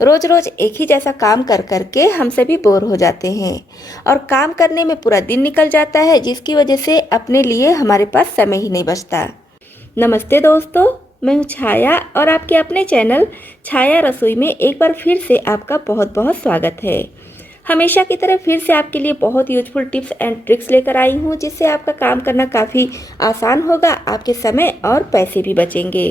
रोज रोज एक ही जैसा काम कर करके हम सभी बोर हो जाते हैं और काम करने में पूरा दिन निकल जाता है, जिसकी वजह से अपने लिए हमारे पास समय ही नहीं बचता। नमस्ते दोस्तों, मैं हूँ छाया और आपके अपने चैनल छाया रसोई में एक बार फिर से आपका बहुत बहुत स्वागत है। हमेशा की तरह फिर से आपके लिए बहुत यूजफुल टिप्स एंड ट्रिक्स लेकर आई हूँ, जिससे आपका काम करना काफ़ी आसान होगा, आपके समय और पैसे भी बचेंगे।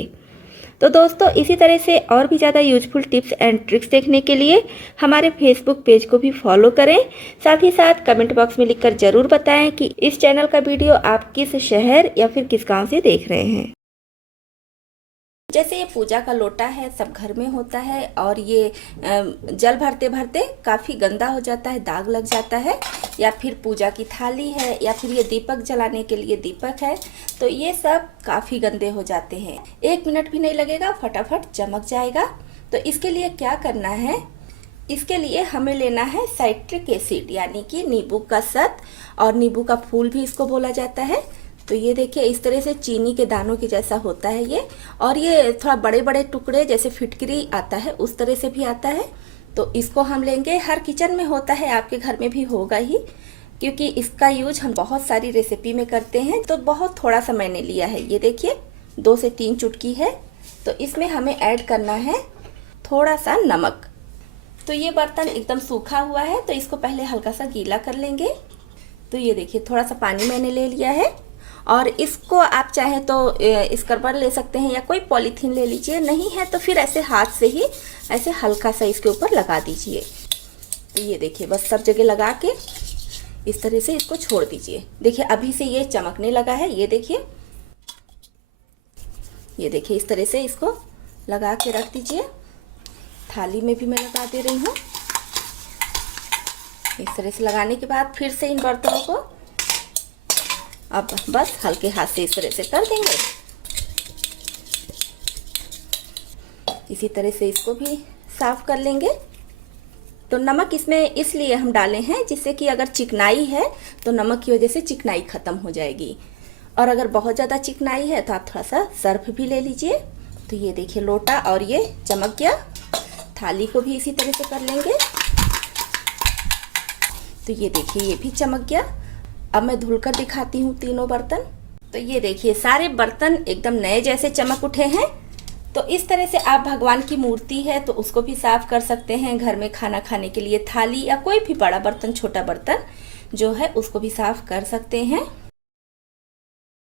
तो दोस्तों, इसी तरह से और भी ज़्यादा यूजफुल टिप्स एंड ट्रिक्स देखने के लिए हमारे फेसबुक पेज को भी फॉलो करें। साथ ही साथ कमेंट बॉक्स में लिखकर ज़रूर बताएं कि इस चैनल का वीडियो आप किस शहर या फिर किस गांव से देख रहे हैं। जैसे ये पूजा का लोटा है, सब घर में होता है और ये जल भरते भरते काफ़ी गंदा हो जाता है, दाग लग जाता है। या फिर पूजा की थाली है, या फिर ये दीपक जलाने के लिए दीपक है, तो ये सब काफ़ी गंदे हो जाते हैं। 1 मिनट भी नहीं लगेगा, फटाफट चमक जाएगा। तो इसके लिए क्या करना है, इसके लिए हमें लेना है साइट्रिक एसिड, यानी कि नींबू का सत, और नींबू का फूल भी इसको बोला जाता है। तो ये देखिए, इस तरह से चीनी के दानों के जैसा होता है ये, और ये थोड़ा बड़े बड़े टुकड़े जैसे फिटकरी आता है उस तरह से भी आता है। तो इसको हम लेंगे, हर किचन में होता है, आपके घर में भी होगा ही, क्योंकि इसका यूज हम बहुत सारी रेसिपी में करते हैं। तो बहुत थोड़ा सा मैंने लिया है, ये देखिए 2 से 3 चुटकी है। तो इसमें हमें ऐड करना है थोड़ा सा नमक। तो ये बर्तन एकदम सूखा हुआ है, तो इसको पहले हल्का सा गीला कर लेंगे। तो ये देखिए, थोड़ा सा पानी मैंने ले लिया है, और इसको आप चाहे तो स्क्रबर ले सकते हैं या कोई पॉलीथीन ले लीजिए, नहीं है तो फिर ऐसे हाथ से ही ऐसे हल्का सा इसके ऊपर लगा दीजिए। तो ये देखिए, बस सब जगह लगा के इस तरह से इसको छोड़ दीजिए। देखिए अभी से ये चमकने लगा है, ये देखिए, ये देखिए, इस तरह से इसको लगा के रख दीजिए। थाली में भी मैं लगा दे रही हूँ। इस तरह से लगाने के बाद फिर से इन बर्तनों को अब बस हल्के हाथ से इस तरह से कर देंगे। इसी तरह से इसको भी साफ कर लेंगे। तो नमक इसमें इसलिए हम डाले हैं, जिससे कि अगर चिकनाई है तो नमक की वजह से चिकनाई खत्म हो जाएगी, और अगर बहुत ज़्यादा चिकनाई है तो आप थोड़ा सा सर्फ भी ले लीजिए। तो ये देखिए, लोटा और ये चमक गया। थाली को भी इसी तरह से कर लेंगे। तो ये देखिए, ये भी चमक गया। अब मैं धुलकर दिखाती हूँ तीनों बर्तन। तो ये देखिए, सारे बर्तन एकदम नए जैसे चमक उठे हैं। तो इस तरह से आप भगवान की मूर्ति है तो उसको भी साफ कर सकते हैं। घर में खाना खाने के लिए थाली या कोई भी बड़ा बर्तन, छोटा बर्तन जो है, उसको भी साफ कर सकते हैं।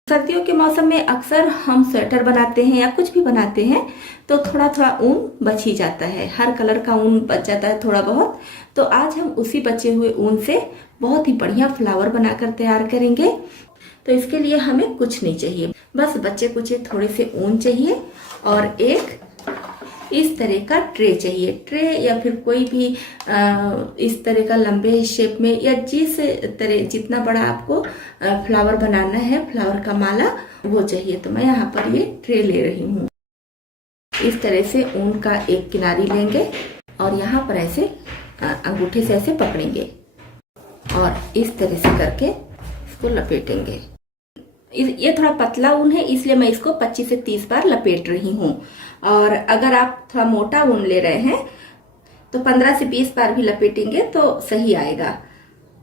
सर्दियों के मौसम में अक्सर हम स्वेटर बनाते हैं या कुछ भी बनाते हैं, तो थोड़ा थोड़ा ऊन बच ही जाता है, हर कलर का ऊन बच जाता है थोड़ा बहुत। तो आज हम उसी बचे हुए ऊन से बहुत ही बढ़िया फ्लावर बनाकर तैयार करेंगे। तो इसके लिए हमें कुछ नहीं चाहिए, बस बचे कुचे थोड़े से ऊन चाहिए, और एक इस तरह का ट्रे चाहिए। ट्रे या फिर कोई भी इस तरह का लंबे शेप में, या जिस तरह जितना बड़ा आपको फ्लावर बनाना है, फ्लावर का माला, वो चाहिए। तो मैं यहाँ पर ये ट्रे ले रही हूँ। इस तरह से ऊन का एक किनारी लेंगे और यहाँ पर ऐसे अंगूठे से ऐसे पकड़ेंगे, और इस तरह से करके इसको लपेटेंगे। ये थोड़ा पतला ऊन है, इसलिए मैं इसको 25 से 30 बार लपेट रही हूँ। और अगर आप थोड़ा मोटा ऊन ले रहे हैं तो 15 से 20 बार भी लपेटेंगे तो सही आएगा।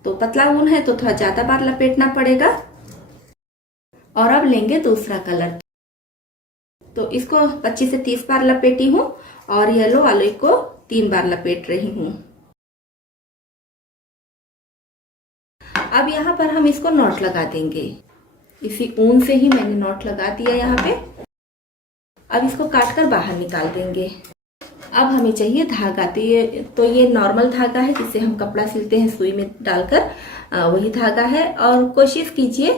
तो पतला ऊन है तो थोड़ा ज्यादा बार लपेटना पड़ेगा। और अब लेंगे दूसरा कलर। तो इसको 25 से 30 बार लपेटी हूँ, और येलो वाले को 3 बार लपेट रही हूँ। अब यहाँ पर हम इसको नॉट लगा देंगे। इसी ऊन से ही मैंने नॉट लगा दिया यहाँ पे। अब इसको काट कर बाहर निकाल देंगे। अब हमें चाहिए धागा। तो ये नॉर्मल धागा है, जिससे हम कपड़ा सिलते हैं सुई में डालकर, वही धागा है। और कोशिश कीजिए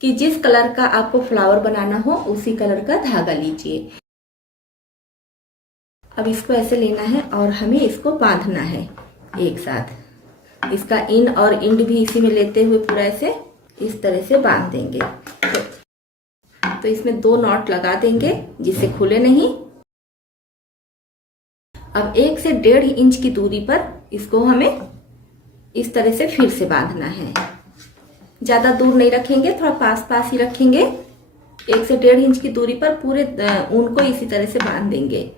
कि जिस कलर का आपको फ्लावर बनाना हो उसी कलर का धागा लीजिए। अब इसको ऐसे लेना है और हमें इसको बांधना है एक साथ। इसका इन और इंड भी इसी में लेते हुए पूरा ऐसे इस तरह से बांध देंगे। तो इसमें 2 नॉट लगा देंगे जिससे खुले नहीं। अब 1 से 1.5 इंच की दूरी पर इसको हमें इस तरह से फिर से बांधना है। ज्यादा दूर नहीं रखेंगे, थोड़ा पास पास ही रखेंगे। 1 से 1.5 इंच की दूरी पर पूरे ऊन को इसी तरह से बांध देंगे।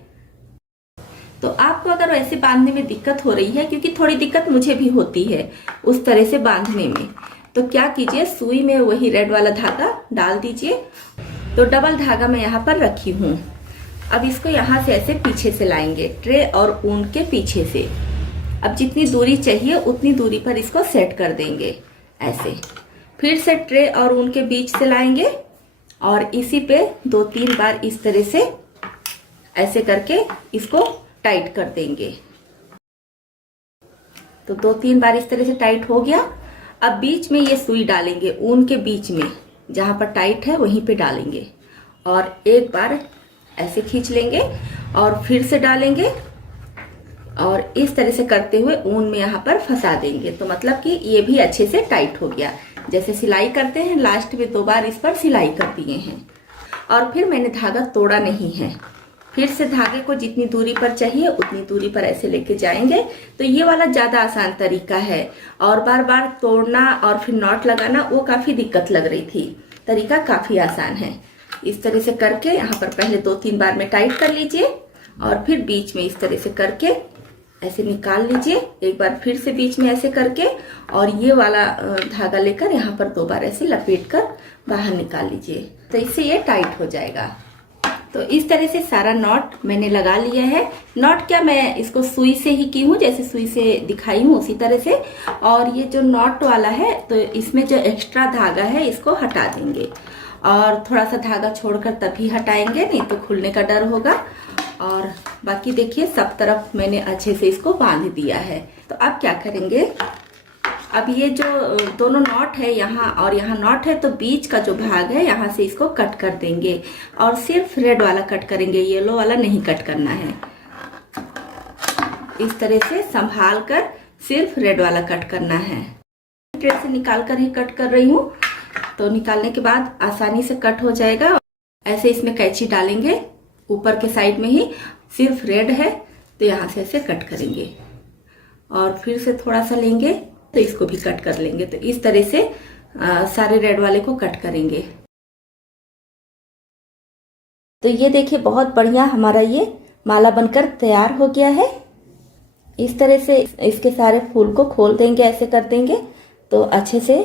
तो आपको अगर वैसे बांधने में दिक्कत हो रही है, क्योंकि थोड़ी दिक्कत मुझे भी होती है उस तरह से बांधने में, तो क्या कीजिए, सुई में वही रेड वाला धागा डाल दीजिए। तो डबल धागा मैं यहाँ पर रखी हूँ। अब इसको यहाँ से ऐसे पीछे से लाएंगे, ट्रे और ऊन के पीछे से। अब जितनी दूरी चाहिए उतनी दूरी पर इसको सेट कर देंगे ऐसे। फिर से ट्रे और ऊन के बीच से लाएंगे और इसी पे 2-3 बार इस तरह से ऐसे करके इसको टाइट कर देंगे। तो 2-3 बार इस तरह से टाइट हो गया। अब बीच में ये सुई डालेंगे, ऊन के बीच में जहां पर टाइट है वहीं पे डालेंगे और एक बार ऐसे खींच लेंगे और फिर से डालेंगे और इस तरह से करते हुए ऊन में यहाँ पर फंसा देंगे। तो मतलब कि ये भी अच्छे से टाइट हो गया। जैसे सिलाई करते हैं, लास्ट में 2 बार इस पर सिलाई कर दिए हैं। और फिर मैंने धागा तोड़ा नहीं है, फिर से धागे को जितनी दूरी पर चाहिए उतनी दूरी पर ऐसे लेके जाएंगे। तो ये वाला ज्यादा आसान तरीका है, और बार बार तोड़ना और फिर नॉट लगाना वो काफी दिक्कत लग रही थी। तरीका काफी आसान है। इस तरह से करके यहाँ पर पहले 2-3 बार में टाइट कर लीजिए और फिर बीच में इस तरह से करके ऐसे निकाल लीजिए। एक बार फिर से बीच में ऐसे करके और ये वाला धागा लेकर यहाँ पर 2 बार ऐसे लपेट कर बाहर निकाल लीजिए। तो इससे ये टाइट हो जाएगा। तो इस तरह से सारा नॉट मैंने लगा लिया है। नॉट क्या, मैं इसको सुई से ही की हूँ, जैसे सुई से दिखाई हूँ उसी तरह से। और ये जो नॉट वाला है तो इसमें जो एक्स्ट्रा धागा है इसको हटा देंगे और थोड़ा सा धागा छोड़कर तभी हटाएंगे, नहीं तो खुलने का डर होगा। और बाकी देखिए सब तरफ मैंने अच्छे से इसको बांध दिया है। तो अब क्या करेंगे, अब ये जो दोनों नॉट है यहाँ और यहाँ नॉट है, तो बीच का जो भाग है यहाँ से इसको कट कर देंगे और सिर्फ रेड वाला कट करेंगे, येलो वाला नहीं कट करना है। इस तरह से संभाल कर सिर्फ रेड वाला कट करना है। ट्रे से निकाल कर ही कट कर रही हूँ, तो निकालने के बाद आसानी से कट हो जाएगा। ऐसे इसमें कैंची डालेंगे, ऊपर के साइड में ही सिर्फ रेड है तो यहाँ से ऐसे कट करेंगे और फिर से थोड़ा सा लेंगे तो इसको भी कट कर लेंगे। तो इस तरह से सारे रेड वाले को कट करेंगे। तो ये देखिए बहुत बढ़िया हमारा ये माला बनकर तैयार हो गया है। इस तरह से इसके सारे फूल को खोल देंगे, ऐसे कर देंगे तो अच्छे से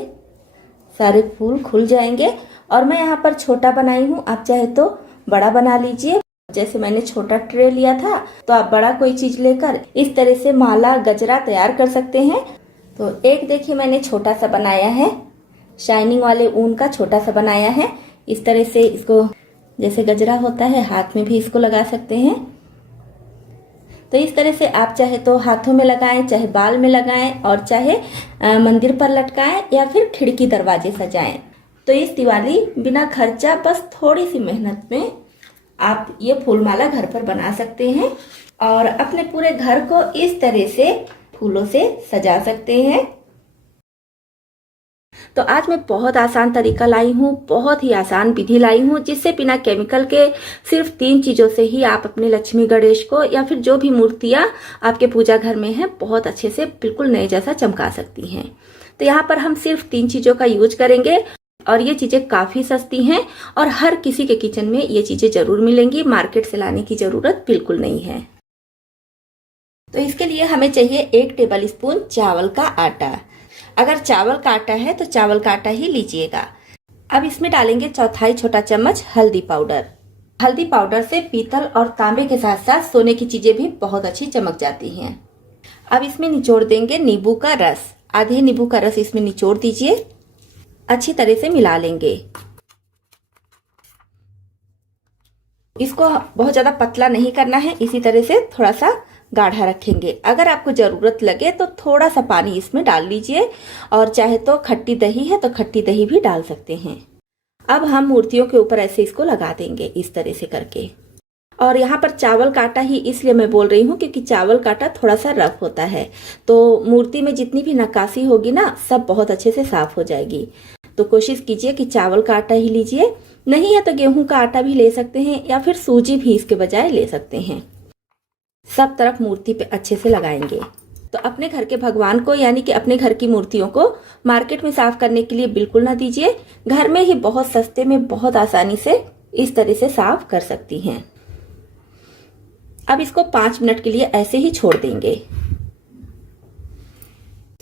सारे फूल खुल जाएंगे। और मैं यहाँ पर छोटा बनाई हूँ, आप चाहे तो बड़ा बना लीजिए। जैसे मैंने छोटा ट्रे लिया था तो आप बड़ा कोई चीज लेकर इस तरह से माला गजरा तैयार कर सकते हैं। तो एक देखिए मैंने छोटा सा बनाया है, शाइनिंग वाले ऊन का छोटा सा बनाया है। इस तरह से इसको जैसे गजरा होता है हाथ में भी इसको लगा सकते हैं। तो इस तरह से आप चाहे तो हाथों में लगाएं, चाहे बाल में लगाएं और चाहे मंदिर पर लटकाएं या फिर खिड़की दरवाजे सजाएं। तो इस दिवाली बिना खर्चा बस थोड़ी सी मेहनत में आप ये फूल माला घर पर बना सकते हैं और अपने पूरे घर को इस तरह से फूलों से सजा सकते हैं। तो आज मैं बहुत आसान तरीका लाई हूँ, बहुत ही आसान विधि लाई हूँ, जिससे बिना केमिकल के सिर्फ 3 चीजों से ही आप अपने लक्ष्मी गणेश को या फिर जो भी मूर्तियां आपके पूजा घर में है बहुत अच्छे से बिल्कुल नए जैसा चमका सकती हैं। तो यहाँ पर हम सिर्फ 3 चीजों का यूज करेंगे और ये चीजें काफी सस्ती हैं और हर किसी के किचन में ये चीजें जरूर मिलेंगी, मार्केट से लाने की जरूरत बिल्कुल नहीं है। तो इसके लिए हमें चाहिए 1 टेबल स्पून चावल का आटा। अगर चावल का आटा है तो चावल का आटा ही लीजिएगा। अब इसमें डालेंगे 1/4 छोटा चम्मच हल्दी पाउडर। हल्दी पाउडर से पीतल और तांबे के साथ साथ सोने की चीजें भी बहुत अच्छी चमक जाती हैं। अब इसमें निचोड़ देंगे नींबू का रस। आधे नींबू का रस इसमें निचोड़ दीजिए, अच्छी तरह से मिला लेंगे। इसको बहुत ज्यादा पतला नहीं करना है, इसी तरह से थोड़ा सा गाढ़ा रखेंगे। अगर आपको जरूरत लगे तो थोड़ा सा पानी इसमें डाल लीजिए और चाहे तो खट्टी दही है तो खट्टी दही भी डाल सकते हैं। अब हम मूर्तियों के ऊपर ऐसे इसको लगा देंगे इस तरह से करके। और यहाँ पर चावल का आटा ही इसलिए मैं बोल रही हूँ क्योंकि चावल का आटा थोड़ा सा रफ होता है, तो मूर्ति में जितनी भी नक्काशी होगी ना सब बहुत अच्छे से साफ हो जाएगी। तो कोशिश कीजिए कि चावल का आटा ही लीजिए, नहीं है तो गेहूं का आटा भी ले सकते हैं या फिर सूजी भी इसके बजाय ले सकते हैं। सब तरफ मूर्ति पे अच्छे से लगाएंगे। तो अपने घर के भगवान को यानी कि अपने घर की मूर्तियों को मार्केट में साफ करने के लिए बिल्कुल ना दीजिए, घर में ही बहुत सस्ते में बहुत आसानी से इस तरह से साफ कर सकती हैं। अब इसको 5 मिनट के लिए ऐसे ही छोड़ देंगे।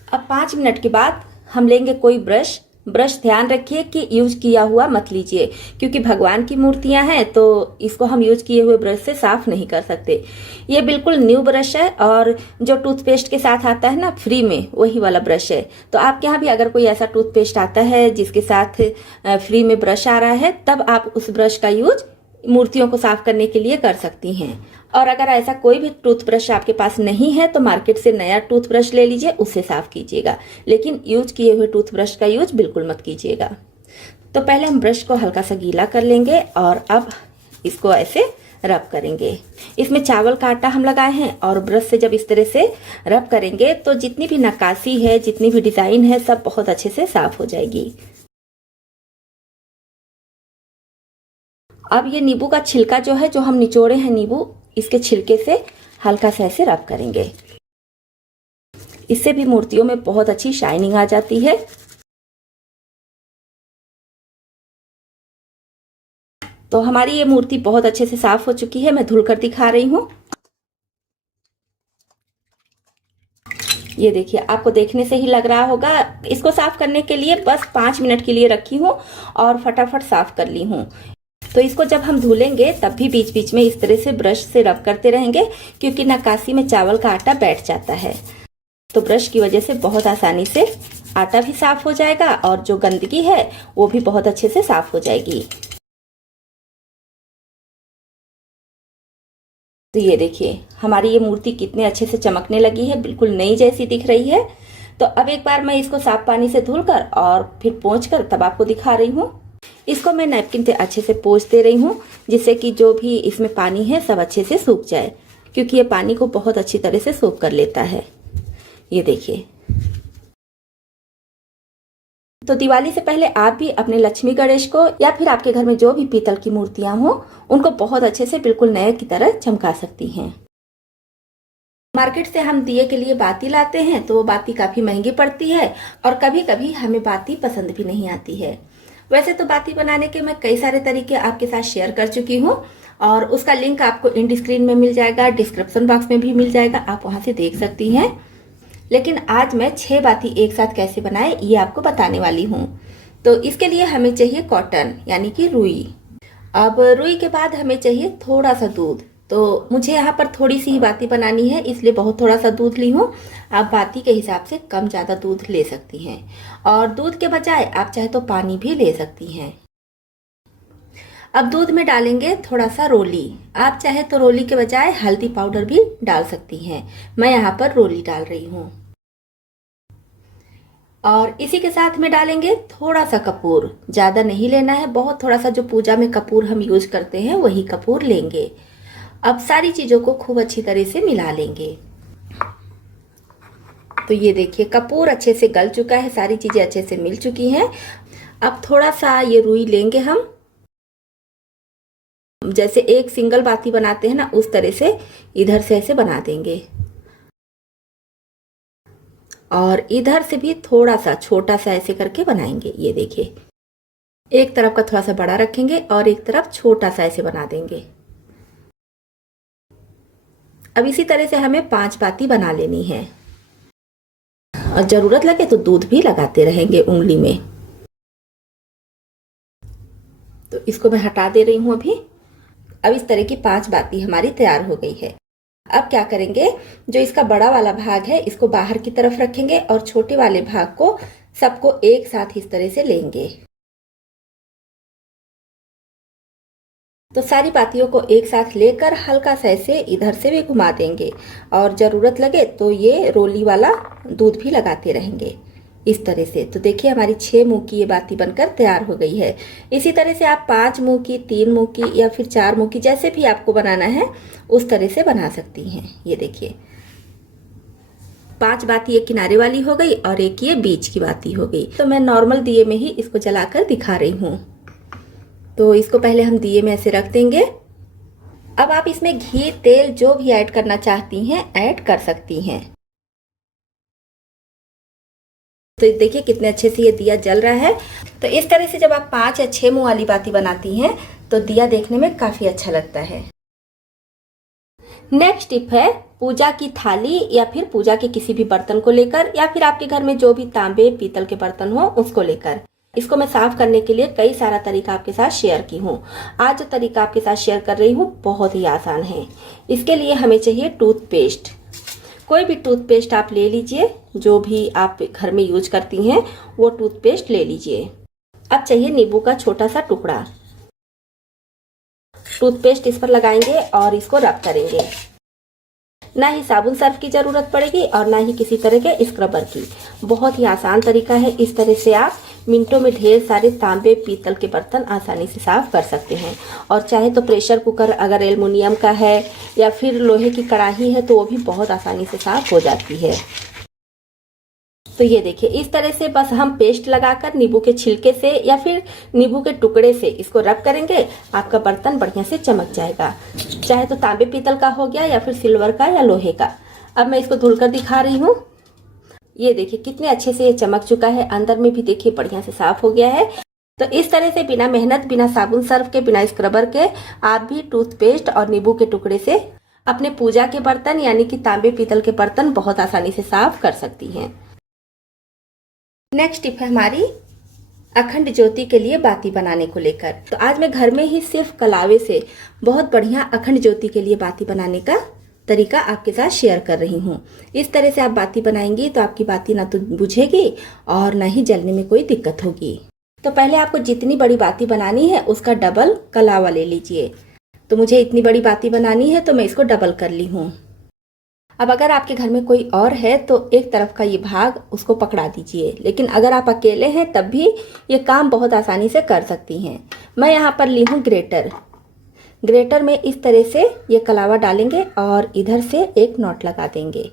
अब 5 मिनट के बाद हम लेंगे कोई ब्रश। ध्यान रखिए कि यूज किया हुआ मत लीजिए, क्योंकि भगवान की मूर्तियां हैं तो इसको हम यूज किए हुए ब्रश से साफ नहीं कर सकते। ये बिल्कुल न्यू ब्रश है और जो टूथपेस्ट के साथ आता है ना फ्री में, वही वाला ब्रश है। तो आपके यहाँ भी अगर कोई ऐसा टूथपेस्ट आता है जिसके साथ फ्री में ब्रश आ रहा है, तब आप उस ब्रश का यूज मूर्तियों को साफ करने के लिए कर सकती हैं। और अगर ऐसा कोई भी टूथब्रश आपके पास नहीं है तो मार्केट से नया टूथब्रश ले लीजिए, उससे साफ कीजिएगा, लेकिन यूज किए हुए टूथब्रश का यूज बिल्कुल मत कीजिएगा। तो पहले हम ब्रश को हल्का सा गीला कर लेंगे और अब इसको ऐसे रब करेंगे। इसमें चावल का आटा हम लगाए हैं और ब्रश से जब इस तरह से रब करेंगे तो जितनी भी नक्काशी है, जितनी भी डिजाइन है, सब बहुत अच्छे से साफ हो जाएगी। अब ये नींबू का छिलका जो है, जो हम निचोड़े हैं नींबू, इसके छिलके से हल्का सा ऐसे रब करेंगे। इससे भी मूर्तियों में बहुत अच्छी शाइनिंग आ जाती है। तो हमारी ये मूर्ति बहुत अच्छे से साफ हो चुकी है। मैं धुलकर दिखा रही हूँ। ये देखिए, आपको देखने से ही लग रहा होगा। इसको साफ करने के लिए बस 5 मिनट के लिए रखी हूँ और फटाफट साफ कर ली हूँ। तो इसको जब हम धुलेंगे तब भी बीच बीच में इस तरह से ब्रश से रब करते रहेंगे, क्योंकि नक्काशी में चावल का आटा बैठ जाता है। तो ब्रश की वजह से बहुत आसानी से आटा भी साफ हो जाएगा और जो गंदगी है वो भी बहुत अच्छे से साफ हो जाएगी। तो ये देखिए, हमारी ये मूर्ति कितने अच्छे से चमकने लगी है, बिल्कुल नई जैसी दिख रही है। तो अब एक बार मैं इसको साफ पानी से धुलकर और फिर पोंछकर तब आपको दिखा रही हूँ। इसको मैं नैपकिन से अच्छे से पोंछ दे रही हूँ, जिससे कि जो भी इसमें पानी है सब अच्छे से सूख जाए, क्योंकि ये पानी को बहुत अच्छी तरह से सोख कर लेता है। ये देखिए। तो दिवाली से पहले आप भी अपने लक्ष्मी गणेश को या फिर आपके घर में जो भी पीतल की मूर्तियां हो, उनको बहुत अच्छे से बिल्कुल नए की तरह चमका सकती हैं। मार्केट से हम दिए के लिए बाती लाते हैं तो वो बाती काफी महंगी पड़ती है और कभी कभी हमें बाती पसंद भी नहीं आती है। वैसे तो बाती बनाने के मैं कई सारे तरीके आपके साथ शेयर कर चुकी हूँ और उसका लिंक आपको इंड स्क्रीन में मिल जाएगा, डिस्क्रिप्शन बॉक्स में भी मिल जाएगा, आप वहां से देख सकती हैं। लेकिन आज मैं 6 बाती एक साथ कैसे बनाए ये आपको बताने वाली हूँ। तो इसके लिए हमें चाहिए कॉटन यानी कि रुई। अब रुई के बाद हमें चाहिए थोड़ा सा दूध। तो मुझे यहाँ पर थोड़ी सी ही बाती बनानी है, इसलिए बहुत थोड़ा सा दूध ली हूँ। आप बाती के हिसाब से कम ज़्यादा दूध ले सकती हैं और दूध के बजाय आप चाहे तो पानी भी ले सकती हैं। अब दूध में डालेंगे थोड़ा सा रोली। आप चाहे तो रोली के बजाय हल्दी पाउडर भी डाल सकती हैं। मैं यहाँ पर रोली डाल रही हूँ। और इसी के साथ में डालेंगे थोड़ा सा कपूर। ज़्यादा नहीं लेना है, बहुत थोड़ा सा, जो पूजा में कपूर हम यूज करते हैं वही कपूर लेंगे। अब सारी चीज़ों को खूब अच्छी तरह से मिला लेंगे। तो ये देखिए, कपूर अच्छे से गल चुका है, सारी चीज़ें अच्छे से मिल चुकी हैं। अब थोड़ा सा ये रुई लेंगे हम, जैसे एक सिंगल बाती बनाते हैं ना, उस तरह से इधर से ऐसे बना देंगे और इधर से भी थोड़ा सा छोटा सा ऐसे करके बनाएंगे। ये देखिए, एक तरफ का थोड़ा सा बड़ा रखेंगे और एक तरफ छोटा सा ऐसे बना देंगे। अब इसी तरह से हमें 5 बाती बना लेनी है और जरूरत लगे तो दूध भी लगाते रहेंगे उंगली में। तो इसको मैं हटा दे रही हूं अभी। अब इस तरह की 5 बाती हमारी तैयार हो गई है। अब क्या करेंगे, जो इसका बड़ा वाला भाग है इसको बाहर की तरफ रखेंगे और छोटे वाले भाग को सबको एक साथ इस तरह से लेंगे। तो सारी बातियों को एक साथ लेकर हल्का सा ऐसे इधर से भी घुमा देंगे और जरूरत लगे तो ये रोली वाला दूध भी लगाते रहेंगे इस तरह से। तो देखिए, हमारी 6 मुंह की ये बाती बनकर तैयार हो गई है। इसी तरह से आप 5 मुंह की, 3 मुंह की या फिर 4 मुंह की, जैसे भी आपको बनाना है उस तरह से बना सकती हैं। ये देखिए, 5 बाती एक किनारे वाली हो गई और एक ये बीच की बाती हो गई। तो मैं नॉर्मल दिए में ही इसको जलाकर दिखा रही हूँ। तो इसको पहले हम दिए में ऐसे रख देंगे। अब आप इसमें घी, तेल जो भी ऐड करना चाहती हैं ऐड कर सकती हैं। तो देखिए कितने अच्छे से ये दिया जल रहा है। तो इस तरह से जब आप 5 या 6 मुंह वाली बाती बनाती हैं तो दिया देखने में काफी अच्छा लगता है। नेक्स्ट टिप है पूजा की थाली या फिर पूजा के किसी भी बर्तन को लेकर, या फिर आपके घर में जो भी तांबे पीतल के बर्तन हो उसको लेकर। इसको मैं साफ करने के लिए कई सारा तरीका आपके साथ शेयर की हूँ। आज जो तरीका आपके साथ शेयर कर रही हूँ बहुत ही आसान है। इसके लिए हमें चाहिए टूथपेस्ट। कोई भी टूथपेस्ट आप ले लीजिए, जो भी आप घर में यूज करती हैं वो टूथपेस्ट ले लीजिए। अब चाहिए नींबू का छोटा सा टुकड़ा। टूथपेस्ट इस पर लगाएंगे और इसको रब करेंगे। ना ही साबुन सर्फ की जरूरत पड़ेगी और ना ही किसी तरह के स्क्रबर की। बहुत ही आसान तरीका है। इस तरह से आप मिनटों में ढेर सारे तांबे पीतल के बर्तन आसानी से साफ कर सकते हैं। और चाहे तो प्रेशर कुकर अगर एल्युमिनियम का है या फिर लोहे की कढ़ाई है तो वो भी बहुत आसानी से साफ हो जाती है। तो ये देखिए, इस तरह से बस हम पेस्ट लगाकर नींबू के छिलके से या फिर नींबू के टुकड़े से इसको रब करेंगे, आपका बर्तन बढ़िया से चमक जाएगा। चाहे तो तांबे पीतल का हो गया या फिर सिल्वर का या लोहे का। अब मैं इसको धुलकर दिखा रही हूँ। ये देखिए कितने अच्छे से ये चमक चुका है। अंदर में भी देखिए बढ़िया से साफ हो गया है। तो इस तरह से बिना मेहनत, बिना साबुन सर्फ के, बिना स्क्रबर के आप भी टूथपेस्ट और नींबू के टुकड़े से अपने पूजा के बर्तन यानी कि तांबे पीतल के बर्तन बहुत आसानी से साफ कर सकती हैं। नेक्स्ट टिप है हमारी अखंड ज्योति के लिए बाती बनाने को लेकर। तो आज मैं घर में ही सिर्फ कलावे से बहुत बढ़िया अखंड ज्योति के लिए बाती बनाने का तरीका आपके साथ शेयर कर रही हूँ। इस तरह से आप बाती बनाएंगी तो आपकी बाती ना तो बुझेगी और ना ही जलने में कोई दिक्कत होगी। तो पहले आपको जितनी बड़ी बाती बनानी है उसका डबल कलावा ले लीजिए। तो मुझे इतनी बड़ी बाती बनानी है तो मैं इसको डबल कर ली हूँ। अब अगर आपके घर में कोई और है तो एक तरफ का ये भाग उसको पकड़ा दीजिए, लेकिन अगर आप अकेले हैं तब भी ये काम बहुत आसानी से कर सकती हैं। मैं यहाँ पर ली हूँ ग्रेटर। ग्रेटर में इस तरह से ये कलावा डालेंगे और इधर से एक नॉट लगा देंगे।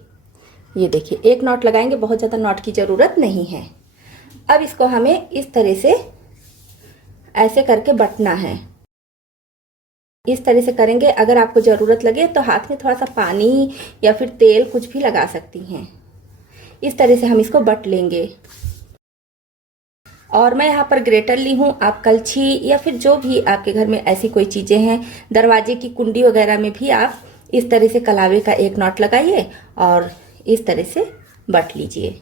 ये देखिए एक नॉट लगाएंगे, बहुत ज़्यादा नॉट की ज़रूरत नहीं है। अब इसको हमें इस तरह से ऐसे करके बटना है। इस तरह से करेंगे। अगर आपको ज़रूरत लगे तो हाथ में थोड़ा सा पानी या फिर तेल कुछ भी लगा सकती हैं। इस तरह से हम इसको बट लेंगे। और मैं यहाँ पर ग्रेटर ली हूँ। आप कलछी या फिर जो भी आपके घर में ऐसी कोई चीज़ें हैं, दरवाजे की कुंडी वगैरह में भी आप इस तरह से कलावे का एक नॉट लगाइए और इस तरह से बट लीजिए।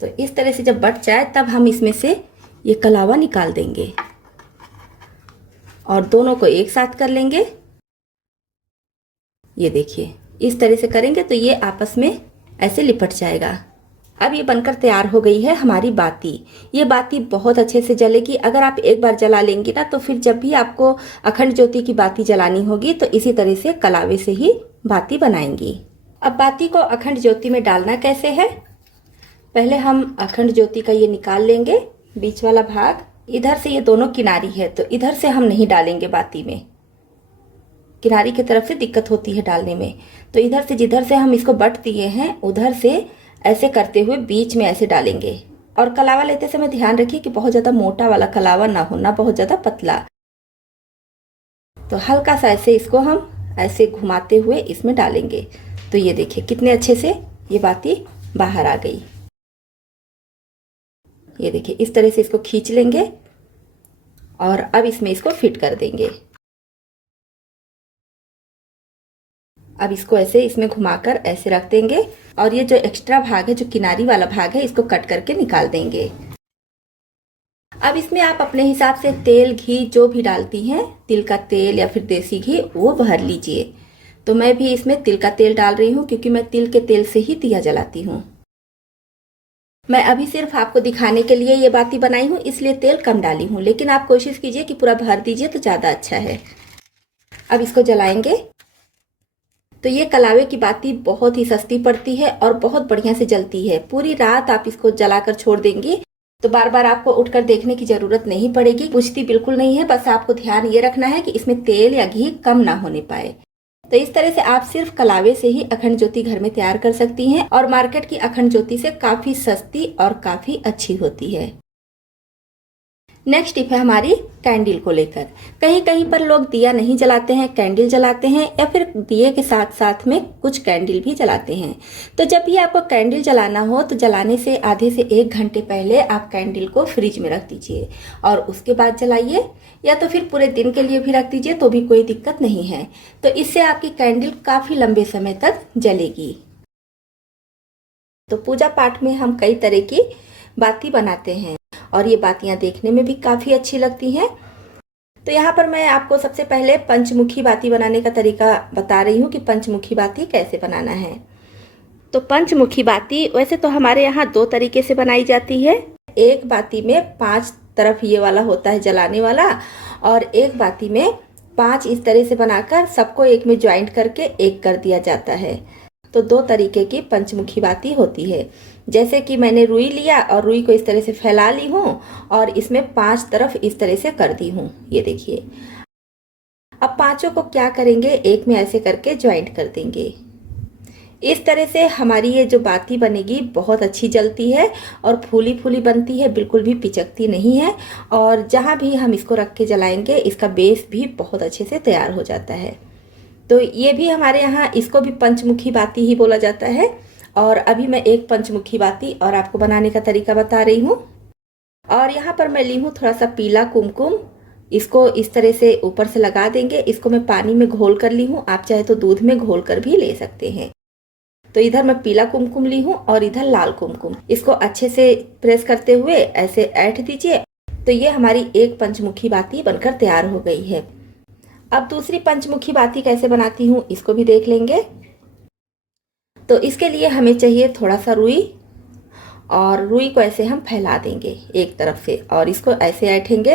तो इस तरह से जब बट जाए तब हम इसमें से ये कलावा निकाल देंगे और दोनों को एक साथ कर लेंगे। ये देखिए इस तरह से करेंगे तो ये आपस में ऐसे लिपट जाएगा। अब ये बनकर तैयार हो गई है हमारी बाती। ये बाती बहुत अच्छे से जलेगी। अगर आप एक बार जला लेंगी ना तो फिर जब भी आपको अखंड ज्योति की बाती जलानी होगी तो इसी तरह से कलावे से ही बाती बनाएंगी। अब बाती को अखंड ज्योति में डालना कैसे है, पहले हम अखंड ज्योति का ये निकाल लेंगे बीच वाला भाग। इधर से ये दोनों किनारी है तो इधर से हम नहीं डालेंगे बाती में, किनारी की तरफ से दिक्कत होती है डालने में। तो इधर से जिधर से हम इसको बट दिए हैं उधर से ऐसे करते हुए बीच में ऐसे डालेंगे। और कलावा लेते समय ध्यान रखिए कि बहुत ज़्यादा मोटा वाला कलावा ना हो, ना बहुत ज़्यादा पतला। तो हल्का सा ऐसे इसको हम ऐसे घुमाते हुए इसमें डालेंगे। तो ये देखिए कितने अच्छे से ये बाती बाहर आ गई। ये देखिए इस तरह से इसको खींच लेंगे और अब इसमें इसको फिट कर देंगे। अब इसको ऐसे इसमें घुमाकर ऐसे रख देंगे और ये जो एक्स्ट्रा भाग है, जो किनारी वाला भाग है, इसको कट करके निकाल देंगे। अब इसमें आप अपने हिसाब से तेल घी जो भी डालती हैं, तिल का तेल या फिर देसी घी, वो भर लीजिए। तो मैं भी इसमें तिल का तेल डाल रही हूँ क्योंकि मैं तिल के तेल से ही दिया जलाती हूँ। मैं अभी सिर्फ आपको दिखाने के लिए ये बाती बनाई हूँ इसलिए तेल कम डाली हूँ, लेकिन आप कोशिश कीजिए कि पूरा भर दीजिए तो ज़्यादा अच्छा है। अब इसको जलाएंगे। तो ये कलावे की बाती बहुत ही सस्ती पड़ती है और बहुत बढ़िया से जलती है। पूरी रात आप इसको जलाकर छोड़ देंगी तो बार बार आपको उठकर देखने की ज़रूरत नहीं पड़ेगी, बुझती बिल्कुल नहीं है। बस आपको ध्यान ये रखना है कि इसमें तेल या घी कम ना होने पाए। तो इस तरह से आप सिर्फ कलावे से ही अखंड ज्योति घर में तैयार कर सकती हैं और मार्केट की अखंड ज्योति से काफ़ी सस्ती और काफ़ी अच्छी होती है। नेक्स्ट टिप है हमारी कैंडल को लेकर। कहीं कहीं पर लोग दिया नहीं जलाते हैं, कैंडल जलाते हैं, या फिर दिए के साथ साथ में कुछ कैंडल भी जलाते हैं। तो जब भी आपको कैंडल जलाना हो तो जलाने से आधे से 1 घंटे पहले आप कैंडल को फ्रिज में रख दीजिए और उसके बाद जलाइए, या तो फिर पूरे दिन के लिए भी रख दीजिए तो भी कोई दिक्कत नहीं है। तो इससे आपकी कैंडल काफ़ी लंबे समय तक जलेगी। तो पूजा पाठ में हम कई तरह की बाती बनाते हैं और ये बातियां देखने में भी काफ़ी अच्छी लगती हैं। तो यहाँ पर मैं आपको सबसे पहले पंचमुखी बाती बनाने का तरीका बता रही हूँ कि पंचमुखी बाती कैसे बनाना है। तो पंचमुखी बाती वैसे तो हमारे यहाँ 2 तरीके से बनाई जाती है। एक बाती में 5 तरफ ये वाला होता है जलाने वाला, और एक बाती में 5 इस तरह से बनाकर सबको एक में ज्वाइंट करके एक कर दिया जाता है। तो 2 तरीके की पंचमुखी बाती होती है। जैसे कि मैंने रुई लिया और रुई को इस तरह से फैला ली हूँ और इसमें 5 तरफ इस तरह से कर दी हूँ। ये देखिए, अब 5 को क्या करेंगे, एक में ऐसे करके ज्वाइंट कर देंगे। इस तरह से हमारी ये जो बाती बनेगी बहुत अच्छी जलती है और फूली फूली बनती है, बिल्कुल भी पिचकती नहीं है। और जहाँ भी हम इसको रख के जलाएंगे इसका बेस भी बहुत अच्छे से तैयार हो जाता है। तो ये भी हमारे यहाँ इसको भी पंचमुखी बाती ही बोला जाता है। और अभी मैं एक पंचमुखी बाती और आपको बनाने का तरीका बता रही हूँ। और यहाँ पर मैं ली हूँ थोड़ा सा पीला कुमकुम, इसको इस तरह से ऊपर से लगा देंगे। इसको मैं पानी में घोल कर ली हूँ, आप चाहे तो दूध में घोल कर भी ले सकते हैं। तो इधर मैं पीला कुमकुम ली हूँ और इधर लाल कुमकुम। इसको अच्छे से प्रेस करते हुए ऐसे ऐंठ दीजिए। तो ये हमारी एक पंचमुखी बाती बनकर तैयार हो गई है। अब दूसरी पंचमुखी बाती कैसे बनाती हूँ इसको भी देख लेंगे। तो इसके लिए हमें चाहिए थोड़ा सा रुई, और रुई को ऐसे हम फैला देंगे एक तरफ से और इसको ऐसे ऐंठेंगे,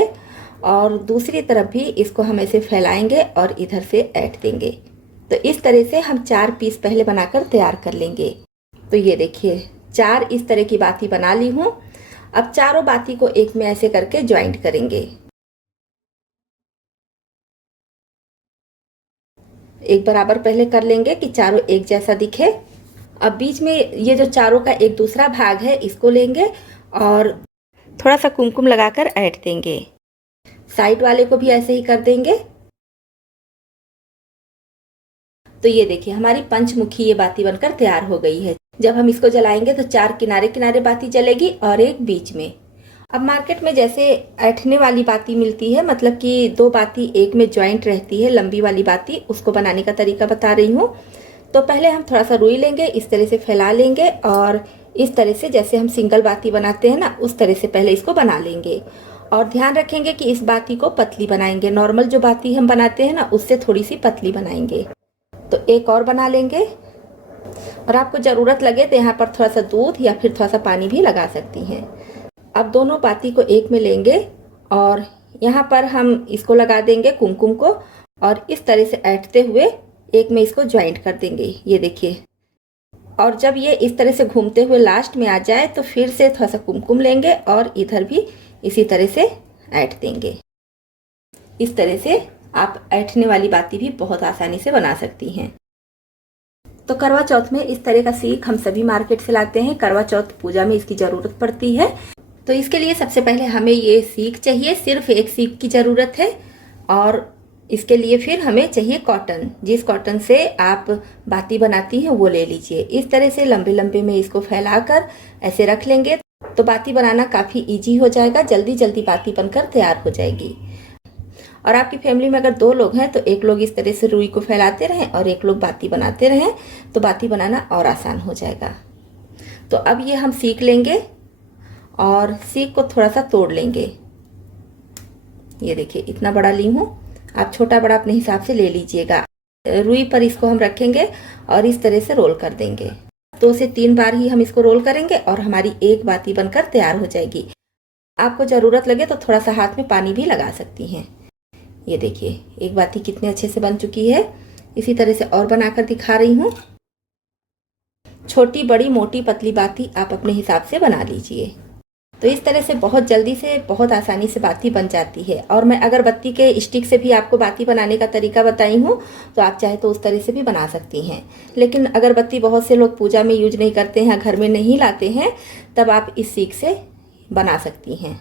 और दूसरी तरफ भी इसको हम ऐसे फैलाएंगे और इधर से ऐंठ देंगे। तो इस तरह से हम 4 पीस पहले बनाकर तैयार कर लेंगे। तो ये देखिए 4 इस तरह की बाती बना ली हूँ। अब चारों बाती को एक में ऐसे करके ज्वाइंट करेंगे। एक बराबर पहले कर लेंगे कि चारों एक जैसा दिखे। अब बीच में ये जो चारों का एक दूसरा भाग है इसको लेंगे और थोड़ा सा कुमकुम लगाकर ऐंठ देंगे। साइड वाले को भी ऐसे ही कर देंगे। तो ये देखिए हमारी पंचमुखी ये बाती बनकर तैयार हो गई है। जब हम इसको जलाएंगे तो 4 किनारे किनारे बाती जलेगी और एक बीच में। अब मार्केट में जैसे ऐंठने वाली बाती मिलती है, मतलब कि 2 बाती एक में ज्वाइंट रहती है, लंबी वाली बाती, उसको बनाने का तरीका बता रही हूँ। तो पहले हम थोड़ा सा रुई लेंगे, इस तरह से फैला लेंगे और इस तरह से जैसे हम सिंगल बाती बनाते हैं ना, उस तरह से पहले इसको बना लेंगे। और ध्यान रखेंगे कि इस बाती को पतली बनाएंगे, नॉर्मल जो बाती हम बनाते हैं ना उससे थोड़ी सी पतली बनाएंगे। तो एक और बना लेंगे, और आपको ज़रूरत लगे तो यहाँ पर थोड़ा सा दूध या फिर थोड़ा सा पानी भी लगा सकती हैं। अब दोनों बाती को एक में लेंगे और यहाँ पर हम इसको लगा देंगे कुमकुम को, और इस तरह से ऐंठते हुए एक में इसको ज्वाइंट कर देंगे। ये देखिए, और जब ये इस तरह से घूमते हुए लास्ट में आ जाए तो फिर से थोड़ा सा कुमकुम लेंगे और इधर भी इसी तरह से ऐंठ देंगे। इस तरह से आप ऐंठने वाली बाती भी बहुत आसानी से बना सकती हैं। तो करवा चौथ में इस तरह का सीख हम सभी मार्केट से लाते हैं। करवा चौथ पूजा में इसकी ज़रूरत पड़ती है। तो इसके लिए सबसे पहले हमें ये सीख चाहिए, सिर्फ एक सीख की ज़रूरत है। और इसके लिए फिर हमें चाहिए कॉटन। जिस कॉटन से आप बाती बनाती हैं वो ले लीजिए। इस तरह से लंबे लंबे में इसको फैलाकर ऐसे रख लेंगे तो बाती बनाना काफ़ी इजी हो जाएगा, जल्दी जल्दी बाती बनकर तैयार हो जाएगी। और आपकी फैमिली में अगर 2 लोग हैं तो एक लोग इस तरह से रुई को फैलाते रहें और एक लोग बाती बनाते रहें, तो बाती बनाना और आसान हो जाएगा। तो अब ये हम सीख लेंगे और सीख को थोड़ा सा तोड़ लेंगे। ये देखिए इतना बड़ा ली हूँ, आप छोटा बड़ा अपने हिसाब से ले लीजिएगा। रुई पर इसको हम रखेंगे और इस तरह से रोल कर देंगे। 2 से 3 बार ही हम इसको रोल करेंगे और हमारी एक बाती बनकर तैयार हो जाएगी। आपको ज़रूरत लगे तो थोड़ा सा हाथ में पानी भी लगा सकती हैं। ये देखिए एक बाती कितने अच्छे से बन चुकी है। इसी तरह से और बनाकर दिखा रही हूँ। छोटी बड़ी मोटी पतली बाती आप अपने हिसाब से बना लीजिए। तो इस तरह से बहुत जल्दी से बहुत आसानी से बाती बन जाती है। और मैं अगरबत्ती के स्टिक से भी आपको बाती बनाने का तरीका बताई हूँ, तो आप चाहे तो उस तरह से भी बना सकती हैं। लेकिन अगरबत्ती बहुत से लोग पूजा में यूज नहीं करते हैं, घर में नहीं लाते हैं, तब आप इस सीख से बना सकती हैं।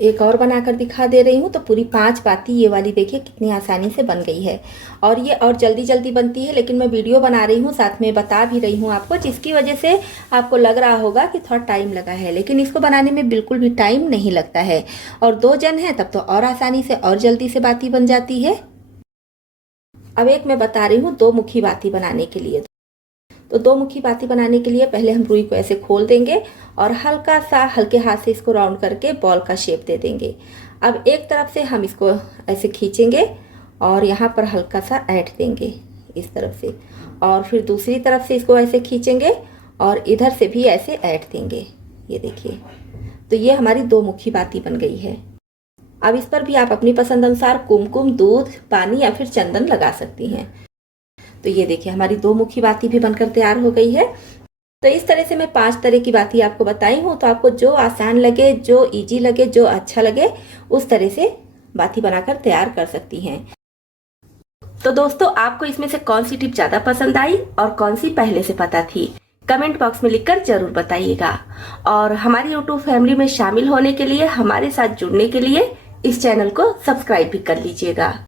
एक और बनाकर दिखा दे रही हूँ। तो पूरी 5 बाती ये वाली देखिए कितनी आसानी से बन गई है। और ये और जल्दी जल्दी बनती है, लेकिन मैं वीडियो बना रही हूँ, साथ में बता भी रही हूँ आपको, जिसकी वजह से आपको लग रहा होगा कि थोड़ा टाइम लगा है, लेकिन इसको बनाने में बिल्कुल भी टाइम नहीं लगता है। और 2 जन हैं तब तो और आसानी से और जल्दी से बाती बन जाती है। अब एक मैं बता रही हूँ 2 मुखी बाती बनाने के लिए। तो 2 मुखी बाती बनाने के लिए पहले हम रुई को ऐसे खोल देंगे और हल्का सा हल्के हाथ से इसको राउंड करके बॉल का शेप दे देंगे। अब एक तरफ से हम इसको ऐसे खींचेंगे और यहाँ पर हल्का सा ऐंठ देंगे इस तरफ से, और फिर दूसरी तरफ से इसको ऐसे खींचेंगे और इधर से भी ऐसे ऐंठ देंगे। ये देखिए, तो ये हमारी 2 मुखी बाती बन गई है। अब इस पर भी आप अपनी पसंद अनुसार कुमकुम, दूध, पानी या फिर चंदन लगा सकती हैं। तो ये देखिए हमारी 2 मुखी बाती भी बनकर तैयार हो गई है। तो इस तरह से मैं 5 तरह की बाती आपको बताई हूँ। तो आपको जो आसान लगे, जो इजी लगे, जो अच्छा लगे, उस तरह से बाती बनाकर तैयार कर सकती हैं। तो दोस्तों, आपको इसमें से कौन सी टिप ज्यादा पसंद आई और कौन सी पहले से पता थी, कमेंट बॉक्स में लिखकर जरूर बताइएगा। और हमारी यूट्यूब फैमिली में शामिल होने के लिए, हमारे साथ जुड़ने के लिए इस चैनल को सब्सक्राइब भी कर लीजिएगा।